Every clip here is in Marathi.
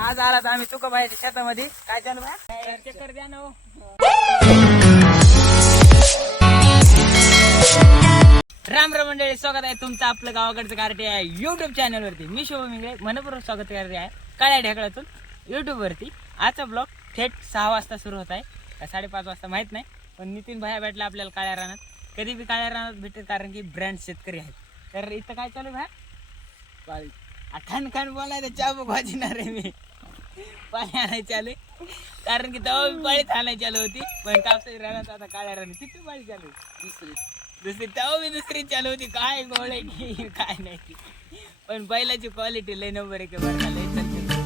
आज आलात आम्ही तुका बाहेर शेतामध्ये. काय चालू आहे? चक्कर द्या ना हो. राम राम मंडळी स्वागत आहे तुमचं आपलं गावाकडचं कार्टे आहे युट्यूब चॅनल वरती. मी शुभम इंगळे मनपूर्वक स्वागत करते आहे काळ्या ढेकळातून युट्यूब वरती. आजचा ब्लॉग थेट सहा वाजता सुरू होत आहे. का साडेपाच वाजता माहीत नाही पण नितीन भाया भेटला आपल्याला काळ्या रानात. कधी बी काळ्या रानात भेटेल कारण की ब्रँड शेतकरी आहेत. तर इथं काय चालू आहे? भाया खान खान बोलायचं चाबूक वाजणार आहे मी. पाणी आणायची आले कारण की तेव्हा मी पाळीत आणायची आली होती पण कापसाची रानात आता काळ्या रानात किती पाळी चालू आहे? दुसरी दुसरी तेव्हा मी दुसरी चालू होती काय गोळ आहे की काय नाही. पण बैलाची क्वालिटी लय नंबर आहे बरं का, लय चलते.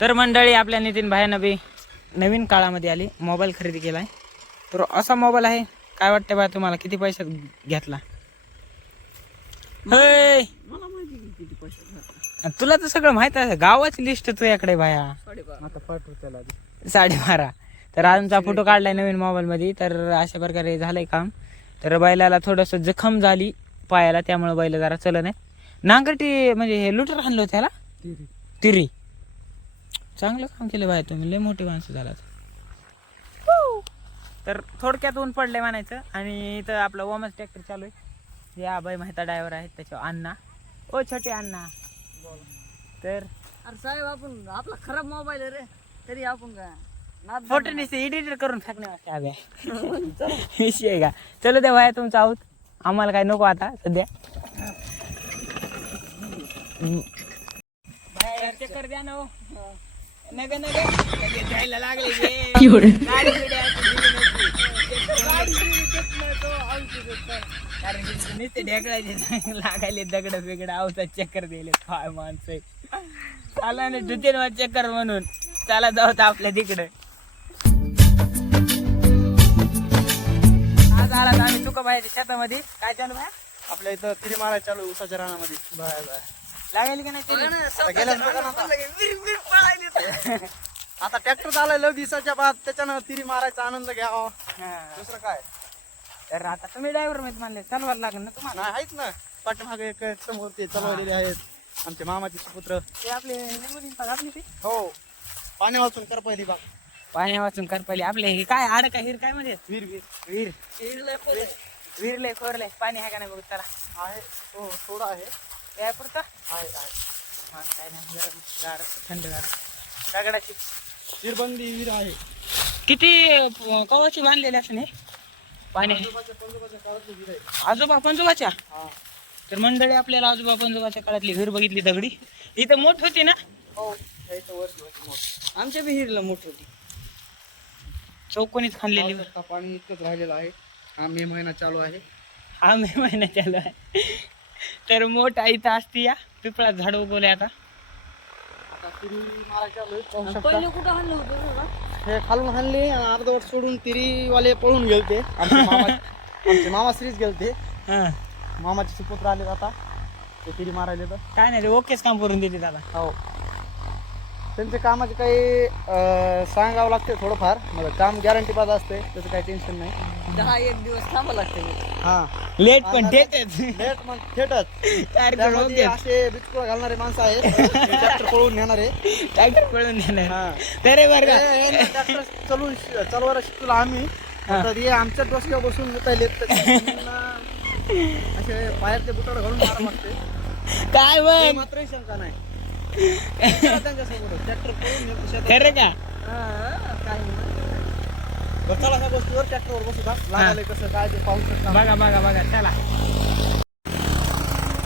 तर मंडळी आपल्या नितीन भायानं बी नवीन काळामध्ये आली मोबाईल खरेदी केलाय. तर असा मोबाईल आहे काय वाटतं बा तुम्हाला? किती पैशात घेतला? तुला तर सगळं माहीत आहे गावाची लिस्ट तुझ्याकडे भाया. साडेबारा. तर आमचा फोटो काढलाय नवीन मोबाईल मध्ये तर अशा प्रकारे झालंय काम. तर बैलाला थोडस जखम झाली पायाला त्यामुळे बैल जरा चल नाही नांगरटी म्हणजे हे लुटर आणलं त्याला? तिरी. चांगलं काम केलं बाय तुम्ही. लय मोठी माणसं झालात. तर थोडक्यात ऊन पडले म्हणायचं. आणि इथं आपलं वॉमस ट्रॅक्टर चालू आहे. या बाई माहिता ड्रायव्हर आहेत त्याच्यावर अण्णा. ओ छोटे अण्णा. तर अरे साहेब आपण आपला खराब मोबाईल आहे रे. तरी आपण नाद फोटो नुसते एडिटर करून टाकणे विषय का? चलो द्या भाया तुमचा आहोत आम्हाला काय नको आता सध्या. चक्कर द्या ना लगे जायला लागले जे. गाडी बिडी आहे ती दिली नसती. गाडी बिडी देत नाही तो, औषध देत नाही. कारण की नुसते ढेकळायचे लागायले दगड बिगड औषध चक्कर दिले. काय माणसं चाला ना जुतेन चक्कर म्हणून. चला जाऊ आता आपल्या तिकडे. आज आलात आम्ही तुका बाहेर शेतामध्ये. काय चालू आहे? आपल्या इथं तिरी मारायला चालू आहे उसाच्या रानामध्ये. बाय बाय लागेल की नाही? आता गेल्याच बघा ना. आता. आता ट्रॅक्टर आलाय लव दिवसाच्या बाद त्याच्यानं तिरी मारायचा आनंद घ्यावा. दुसरं काय? तर आता तुम्ही ड्रायव्हरमध्ये म्हणले चालवायला लागेल ना तुम्हाला? आहेच ना. पाठीमागे एक समोर ते चालवलेले आहेत. आमचे मामाचे सुपुत्र. ते आपले आपली ते? हो. पाणी वाचून कर पहिली बाग. पाण्या वाचून कर पहिले. आपले हे काय आड का हिर काय म्हणजे? वीर वीर वीर. वीरले कोरले पाणी आहे का नाही बघू चला. आहे. हो थोडा आहे. पुरतं आहे हा, काय नाही गरम गार थंड गार. दगडाची. वीर आहे. किती कवाची बांधलेली असं नाही पाणी. आजोबा पंजोबाच्या? हा. तर मंडळी आपल्याला आजोबा पंजोबाच्या काळातली घर बघितली दगडी. इथं मोठ होती ना? हो इथं वरती होती मोठी. आमच्या विहीरला मोठ होती. चौकोनीच खाणलेली पावसाचं पाणी इतकंच राहिलेलं आहे. हा मे महिना चालू आहे. हा मे महिना चालू आहे. तर मोठ इथं असती या. पिपळात झाड उगवले आता. शकता. कुठं हाणलं होतं हे खालून आणि अर्धवट सोडून तिरीवाले पळून गेलते. आमचे मामा आमचे श्रीच गेलते. हा. मामाचे सुपुत्र आले आता. ते तिरी मारायले तर काय नाही ते ओकेच काम करून देते दादा. हो. त्यांचे कामाचे काही अं, सांगावं लागते थोडंफार. मला काम गॅरंटी पास असते त्याचं काही टेन्शन नाही. दहा एक दिवस थांबा लागते. हा. लेट पण देतेच. लेट मग थेटच कार्यक्रम त्यामध्ये असे बिचकुळ घालणारे माणसं आहेत. ट्रॅक्टर पळून नेणारे. टायगर पळून देणार हा. तरी बरं का. ट्रॅक्टर चालून चालवायला शिकलो आम्ही. तर हे आमच्या डोसक्यावर बसून येत असे बाहेरचे बुटाड घालून मारा लागते. काय ते मग मात्र शंका नाही. खरं का चला गोष्टीवर ट्रॅक्टरवर बसू का लागले कसं काय ते पाहू शकता बघा बघा बघा चला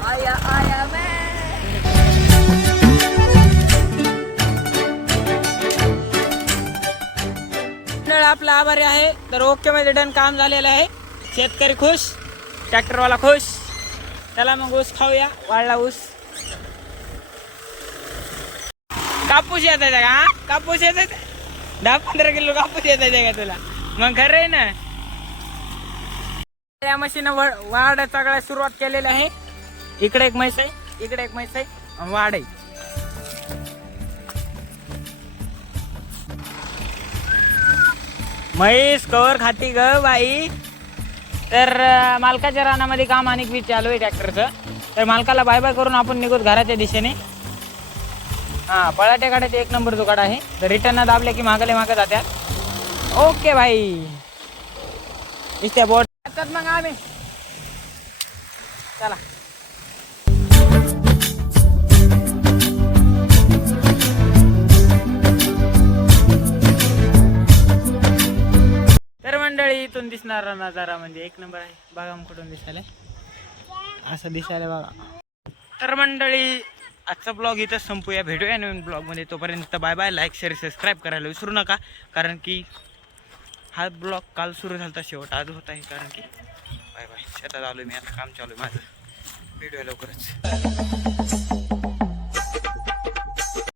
आया आया मंडळ आपला आभारी आहे तर ओके मध्ये डन काम झालेलं आहे शेतकरी खुश ट्रॅक्टरवाला खुश चला मग ऊस खाऊया वाढला ऊस कापूस येत आहे का? कापूस येत आहे? दहा पंधरा किलो कापूस येत आहे का तुला? मग खरं आहे ना? या मशीन वाढ सगळ्या सुरुवात केलेली आहे. इकडे एक म्हैस आहे इकडे एक म्हैस आहे वाढ आहे. म्हैस कवर खाती ग बाई. तर मालकाच्या रानामध्ये काम आणि बी चालू आहे ट्रॅक्टरचं. तर मालकाला बाय बाय करून आपण निघूत घराच्या दिशेने. हा पळाट्या काढायचं एक नंबर दुकान आहे. तर रिटर्न दाबले की मागले मागं जात्यात ओके भाई. इथे बोट येतात मग आम्ही. चला. तर मंडळी इथून दिसणारा नजारा म्हणजे एक नंबर आहे. बघा कुठून दिसायला असं दिसायला बघा. तर मंडळी आजचा ब्लॉग इथं संपूया. भेटूया नवीन ब्लॉगमध्ये. तोपर्यंत bye bye like share subscribe करायला विसरू नका. कारण की हा ब्लॉग काल सुरू झाला होता शेवट. आज होत आहे कारण की बाय बाय. शेतात आलो मी. आता काम चालू आहे माझं. भेटूया लवकरच.